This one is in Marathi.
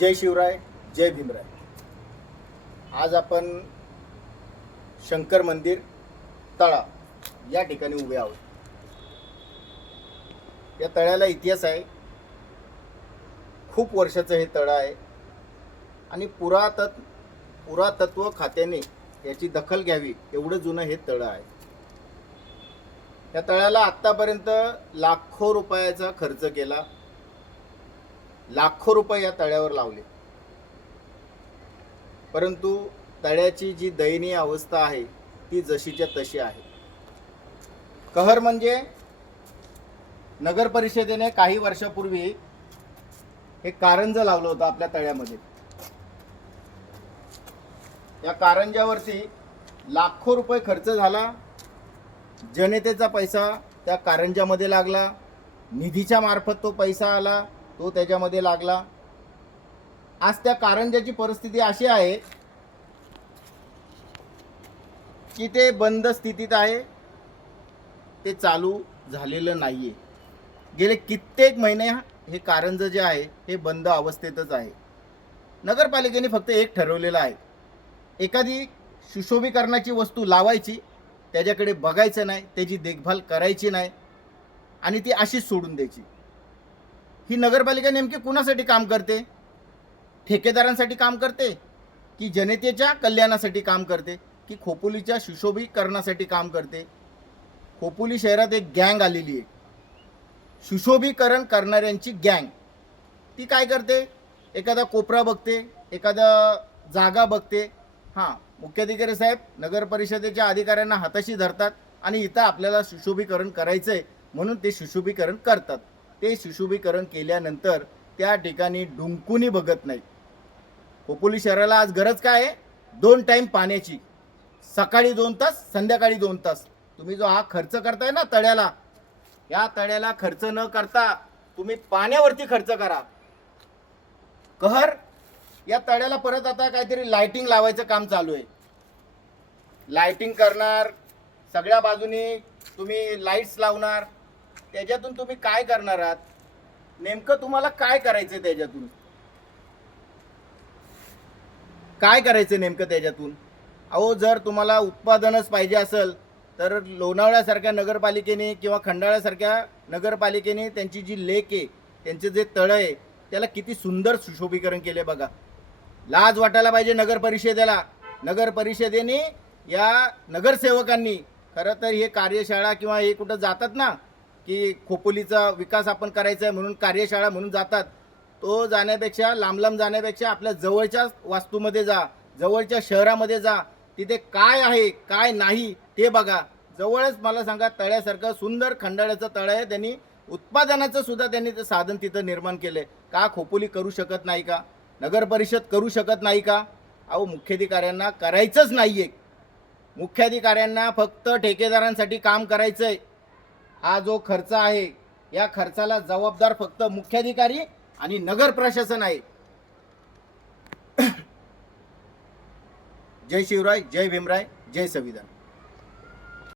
जय शिवराय, जय भीमराय। आज आपण शंकर मंदिर तळा या ठिकाणी उभे आहोत। या तळ्याला इतिहास आहे, खूप वर्षाचं हे तळं आहे आणि पुरातत्व खात्याने याची दखल घ्यावी एवढं जुनं हे तळं आहे। या तळ्याला आत्तापर्यंत लाखो रुपयाचा खर्च केला, लाखो रुपये या तळ्यावर लावले, परंतु तळ्याची जी दयनीय अवस्था आहे ती जशीच्या तशी आहे। कहर म्हणजे नगर परिषदेने काही वर्षापूर्वी हे कारंज लावलं होतं आपल्या तळ्यामध्ये। या कारंजावरती लाखो रुपये खर्च झाला, जनतेचा पैसा त्या कारंजामध्ये लागला, निधीच्या मार्फत तो पैसा आला, तो त्याच्यामध्ये लागला। आज त्या कारंजाची परिस्थिती अशी आहे की ते बंद स्थितीत आहे, ते चालू झालेलं नाहीये। गेले कित्येक महिने हे कारंज जे आहे हे बंद अवस्थेतच आहे। नगरपालिकेने फक्त एक ठरवलेलं आहे, एखादी सुशोभीकरणाची वस्तू लावायची, त्याच्याकडे बघायचं नाही, त्याची देखभाल करायची नाही आणि ती अशीच सोडून द्यायची। ही नगरपालिका नेमकी कुणासाठी काम करते? ठेकेदारांसाठी काम करते की जनतेच्या कल्याणासाठी काम करते की खोपोलीच्या सुशोभीकरणासाठी काम करते? खोपोली शहरात एक गँग आलेली आहे, सुशोभीकरण करणाऱ्यांची गँग। ती काय करते? एखादा कोपरा बघते, एखादा जागा बघते, हां मुख्याधिकारी साहेब नगर परिषदेच्या अधिकाऱ्यांना हाताशी धरतात आणि इथं आपल्याला सुशोभीकरण करायचं आहे म्हणून ते सुशोभीकरण करतात। ते सुशोभीकरण केल्यानंतर त्या ठिकाणी डुंकूनी बघत नाही। खोपोली शहराला आज गरज काय आहे? 2 टाइम पाण्याची, सकाळी 2 तास, संध्याकाळी 2 तास। तुम्ही जो हा खर्च करताय ना तळ्याला, या तळ्याला खर्च न करता तुम्ही पाण्यावरती खर्च करा। कहर या तळ्याला परत आता काहीतरी लाइटिंग लावायचं काम चालू आहे, लाइटिंग करणार, सगळ्या बाजूनी तुम्ही लाईट्स लावणार, त्याच्यातून तुम्ही काय करणार आहात? नेमकं तुम्हाला काय करायचं? त्याच्यातून काय करायचं नेमकं त्याच्यातून? अहो, जर तुम्हाला उत्पादनच पाहिजे असेल तर लोणावळ्यासारख्या नगरपालिकेने किंवा खंडाळ्यासारख्या नगरपालिकेने त्यांची जी लेक आहे, त्यांचे जे तळं आहे, त्याला किती सुंदर सुशोभीकरण केले बघा। लाज वाटायला पाहिजे नगर परिषदेला। नगर परिषदेने या नगरसेवकांनी खरं तर हे कार्यशाळा किंवा हे कुठं जातात ना की खोपोलीचा विकास आपण करायचा आहे म्हणून कार्यशाळा म्हणून जातात, तो जाण्यापेक्षा, लांब लांब जाण्यापेक्षा आपल्या जवळच्या वास्तूमध्ये जा, जवळच्या शहरामध्ये जा, तिथे काय आहे काय नाही ते बघा। जवळच मला सांगा, तळ्यासारखं सुंदर खंडाळ्याचं तळं आहे, त्यांनी उत्पादनाचं सुद्धा त्यांनी ते साधन तिथं निर्माण केले। का खोपोली करू शकत नाही का? नगर परिषद करू शकत नाही का? अहो, मुख्याधिकाऱ्यांना करायचंच नाहीये, मुख्याधिकाऱ्यांना फक्त ठेकेदारांसाठी काम करायचंय। हा जो खर्च आहे या खर्चाला जबाबदार फक्त मुख्याधिकारी आणि नगर प्रशासन आहे। जय शिवराय, जय भीमराय, जय संविधान।